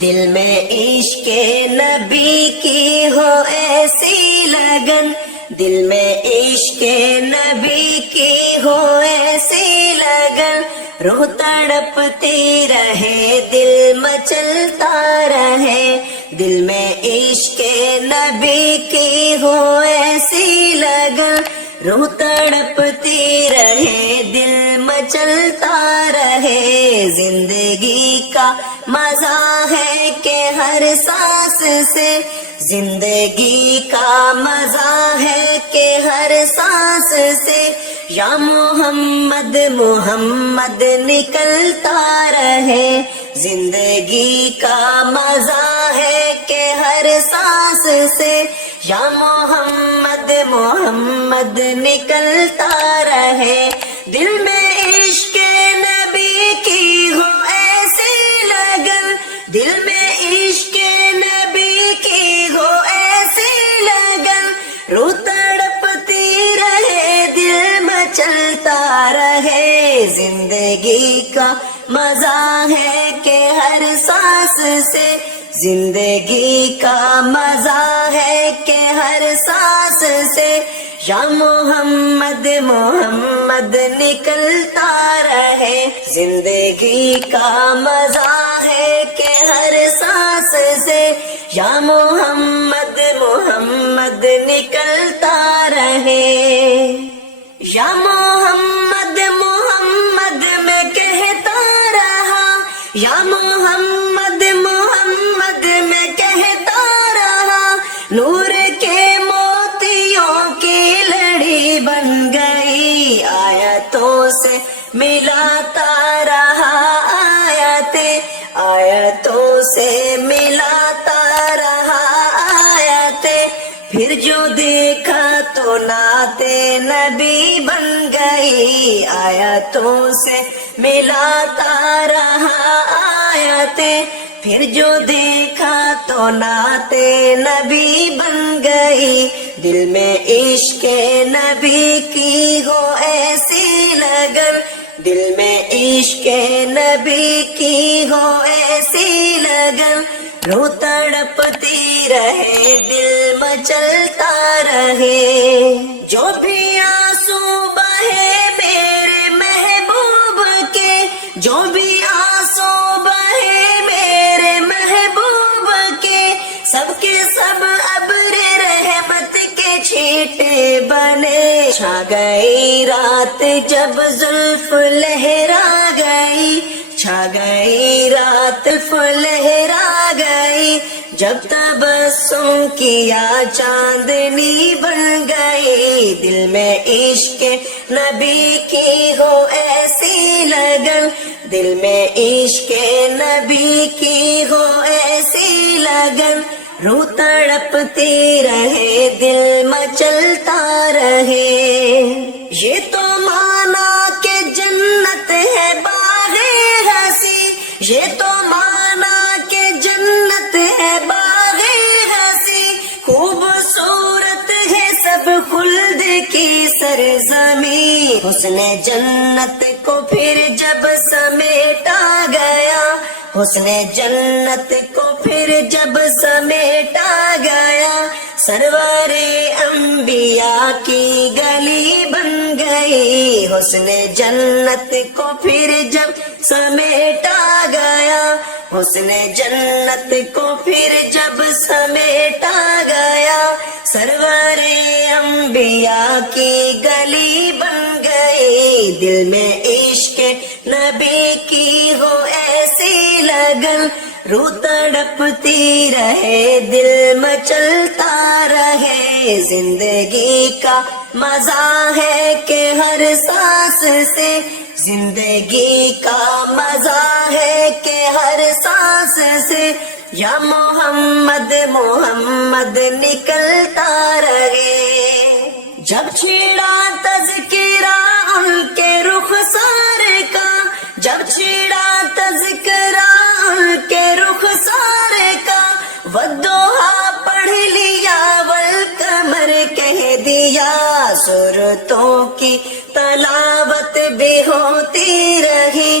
دل میں عشق نبی کی ہو ایسی لگن، دل میں عشق نبی کی ہو ایسی لگن، روح تڑپتی رہے دل مچلتا رہے، دل میں عشق نبی کی ہو ایسی لگن، روح تڑپتی رہے دل مچلتا رہے، زندگی کا مزہ ہے کہ ہر سانس سے، زندگی کا مزہ ہے کہ ہر سانس سے، یا محمد محمد نکلتا رہے، زندگی کا مزہ ہے کہ ہر سانس سے، یا محمد محمد نکلتا رہے، دل میں عشق نبی کی ہو ایسی لگن، دل میں عشق نبی کی ہو ایسی لگن، روح تڑپتی رہے دل مچلتا رہے، زندگی کا مزہ ہے کہ ہر سانس سے، زندگی کا مزہ ہے کہ ہر سانس سے، یا محمد محمد نکلتا رہے، زندگی کا مزہ ہے کہ ہر سانس سے، یا محمد محمد نکلتا رہے، یا محمد محمد میں کہتا رہا، یا محمد محمد میں کہتا رہا، نور کے موتیوں کی لڑی بن گئی، آیتوں سے ملاتا رہا، آیتوں سے ملاتا رہا آیتیں، پھر جو دیکھا تو نعت نبی بن گئی، آیتوں سے ملاتا رہا آیتیں، پھر جو دیکھا تو نعت نبی بن گئی، دل میں عشق نبی کی ہو ایسی لگن، دل میں عشق نبی کی ہو ایسی لگن، روح تڑپتی رہے دل مچلتا رہے، جو بھی آنسو بہے میرے محبوب کے، جو بھی آنسو بہے میرے محبوب کے، سب کے سب ابر رحمت کے چھینٹے بنے، چھا گئی رات جب زلف لہرا گئی، چھا گئی رات لہرا گئی، جب تبسم کیا چاندنی بن گئی، دل میں عشق نبی کی ہو ایسی لگن، دل میں عشق نبی کی ہو ایسی لگن، روح تڑپتی رہے دل مچلتا رہے، یہ تو مانا کہ جنت ہے باغ ہنسی، یہ تو مانا کہ جنت ہے باغ ہنسی، خوبصورت ہے سب خلد کی سرزمین، حسن جنت کو پھر جب سمیٹا گیا، حسن جنت کو پھر جب سمیٹا گیا، سرور انبیاء کی گلی بن گئی، حسن جنت کو پھر جب سمیٹا گیا، حسن جنت کو پھر جب سمیٹا گیا، سرور انبیاء کی گلی بن گئی، دل میں عشق نبی کی ہو ایسی لگن، روح تڑپتی رہے دل مچلتا رہے، زندگی کا مزہ ہے کہ ہر سانس سے، زندگی کا مزہ ہے کہ ہر سانس سے، یا محمد محمد نکلتا رہے، جب چھیڑا تذکرہ ان کے رخسار کا، جب چھیڑا تذکرہ ان کے رخسار کا، والضحیٰ پڑھ لیا والقمر کہہ دیا، صورتوں کی تلاوت بھی ہوتی رہی،